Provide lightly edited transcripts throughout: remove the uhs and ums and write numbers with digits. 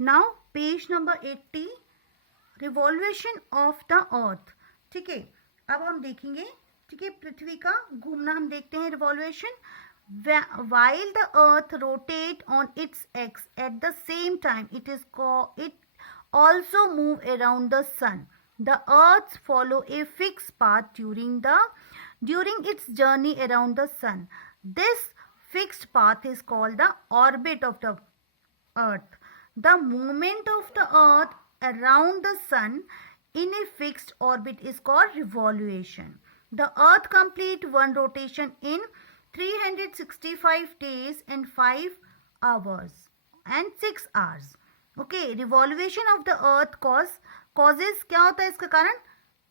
Now page number 80, revolution of the अर्थ। ठीक है, अब हम देखेंगे, ठीक है, पृथ्वी का घूमना हम देखते हैं, revolution. While the earth rotate on its axis at the same time, it also move around the sun. The earth follow a fixed path during its journey around the sun. This fixed path is called the orbit of the earth. The movement of the earth around the sun in a fixed orbit is called revolution. The earth complete one rotation in 365 days and 5 hours and 6 hours. Okay, revolution of the earth causes क्या होता है इसका कारण?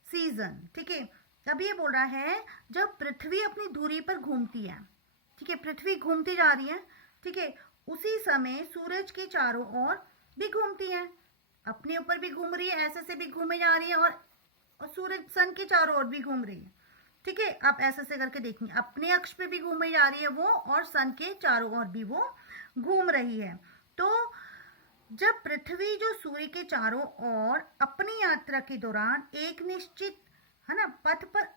Season. ठीक है, अब ये बोल रहा है जब पृथ्वी अपनी धुरी पर घूमती है, ठीक है, पृथ्वी घूमती जा रही है, ठीक है, उसी समय सूरज के चारों ओर भी घूमती है, अपने ऊपर भी घूम रही है, ऐसे से भी घूमे जा रही है, और सूरज सन के चारों ओर भी घूम रही है। ठीक है, आप ऐसे से करके देखेंगे, अपने अक्ष पे भी घूमे जा रही है वो, और सन के चारों ओर भी वो घूम रही है। तो जब पृथ्वी जो सूर्य के चारों ओर अपनी यात्रा के दौरान एक निश्चित, है ना, पथ पर,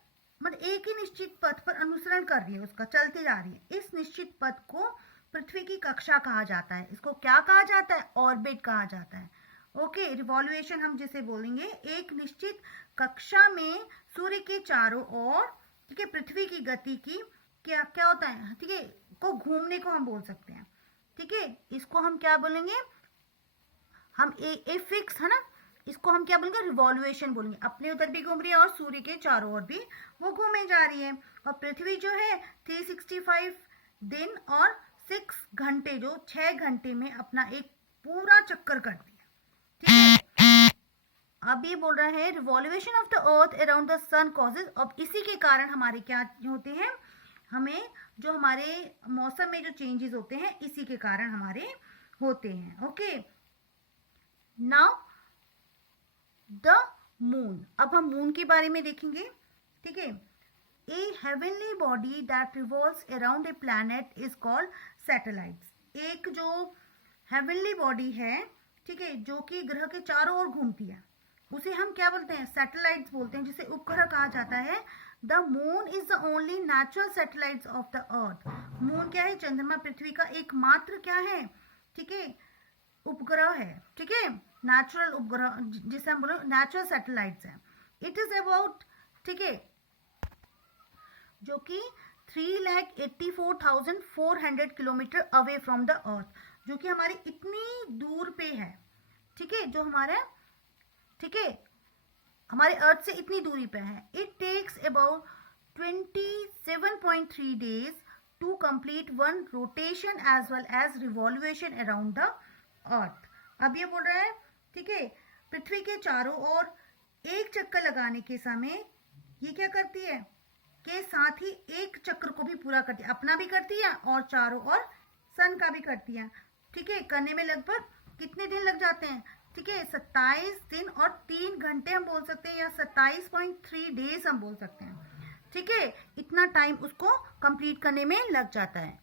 मतलब एक ही निश्चित पथ पर अनुसरण कर रही है, उसका चलती जा रही है, इस निश्चित पथ को पृथ्वी की कक्षा कहा जाता है। इसको क्या कहा जाता है? ऑर्बिट कहा जाता है। ओके, रिवॉल्यूशन हम जिसे बोलेंगे, एक निश्चित कक्षा में सूर्य के चारों ओर, ठीक है, पृथ्वी की गति की क्या क्या होता है, ठीक है, को घूमने को हम बोल सकते हैं। ठीक है, इसको हम क्या बोलेंगे? हम ए फिक्स, है ना, इसको हम क्या बोलेंगे? रिवॉल्यूशन बोलेंगे। अपने उधर भी घूम रही है और सूर्य के चारों ओर भी वो घूमे जा रही है। और पृथ्वी जो है 365 दिन और 6 घंटे, जो 6 घंटे में अपना एक पूरा चक्कर करती है। ठीक है, अब ये बोल रहा है revolution of the earth around the sun causes. अब इसी के कारण हमारे क्या होते हैं, हमें जो हमारे मौसम में जो चेंजेस होते हैं, इसी के कारण हमारे होते हैं। Okay, now the moon. अब हम मून के बारे में देखेंगे। ठीक है, ए heavenly body that revolves around a planet is called satellites. एक जो हेवनली बॉडी है, ठीक है, जो कि ग्रह के चारों ओर घूमती है, उसे हम क्या बोलते हैं? सैटेलाइट्स बोलते हैं, जिसे उपग्रह कहा जाता है। The moon is the only natural satellites of the earth. Moon क्या है? चंद्रमा पृथ्वी का एकमात्र क्या है? ठीक है, उपग्रह है। ठीक है, नेचुरल उपग्रह, जिसे हम बोलो नेचुरल सैटेलाइट्स है। इट इज अबाउट, ठीक है, जो कि 3,84,400 kilometre away from the earth, जो कि हमारी इतनी दूर पे है। ठीक है, जो हमारे, ठीक है, हमारे अर्थ से इतनी दूरी पे है। It takes about 27.3 days to complete one rotation as well as revolution around the earth. अब ये बोल रहा है, ठीक है, पृथ्वी के चारों ओर एक चक्कर लगाने के समय ये क्या करती है, के साथ ही एक चक्र को भी पूरा करती है, अपना भी करती है और चारों ओर सन का भी करती है। ठीक है, करने में लगभग कितने दिन लग जाते हैं? ठीक है, 27 दिन और 3 घंटे हम बोल सकते हैं, या 27.3 days हम बोल सकते हैं। ठीक है, इतना टाइम उसको कंप्लीट करने में लग जाता है।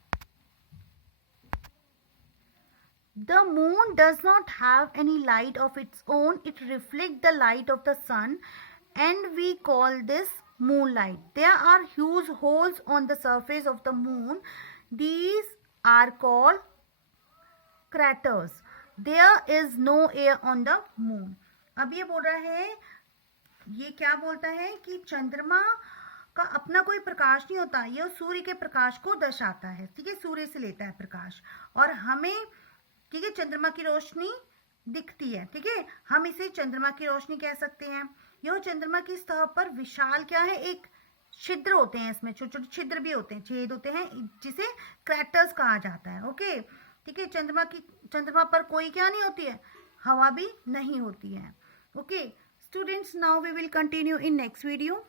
The moon does not have any light of its own. It reflects the light of the sun, and we call this moonlight. There are huge holes on the surface of the moon. These are called craters. There is no air on the moon. अब ये बोल रहा है, ये क्या बोलता है कि चंद्रमा का अपना कोई प्रकाश नहीं होता, यह सूर्य के प्रकाश को दर्शाता है। ठीक है, सूर्य से लेता है प्रकाश, और हमें, ठीक है, चंद्रमा की रोशनी दिखती है। ठीक है, हम इसे चंद्रमा की रोशनी कह सकते हैं। यह चंद्रमा की सतह पर विशाल क्या है, एक छिद्र होते हैं, इसमें छोटे छोटे छिद्र भी होते हैं, छेद होते हैं, जिसे क्रैटर्स कहा जाता है। ओके, ठीक है, चंद्रमा पर कोई क्या नहीं होती है, हवा भी नहीं होती है। Okay students, now we will continue in next video.